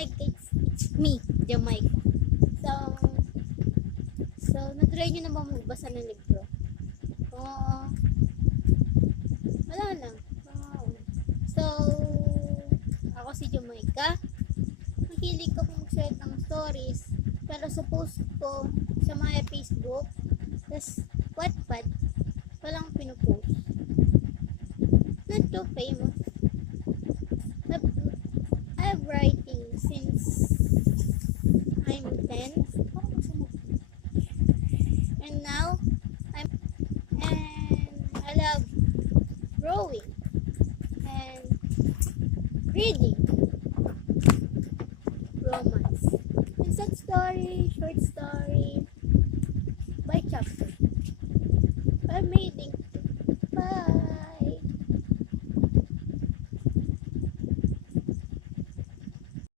Hi guys, it's me, Jamaica. So, nag-try nyo na ba magbasa ng libro? Oo. Wala lang. Oo. So, ako si Jamaica. Mahilig ako mag-share ng stories. Pero sa post ko sa mga Facebook, tas Wattpad, walang pinupost. Not too famous. I've writing since I'm 10. And now, I love drawing and reading romance. Inside story, short story, by chapter. I'm reading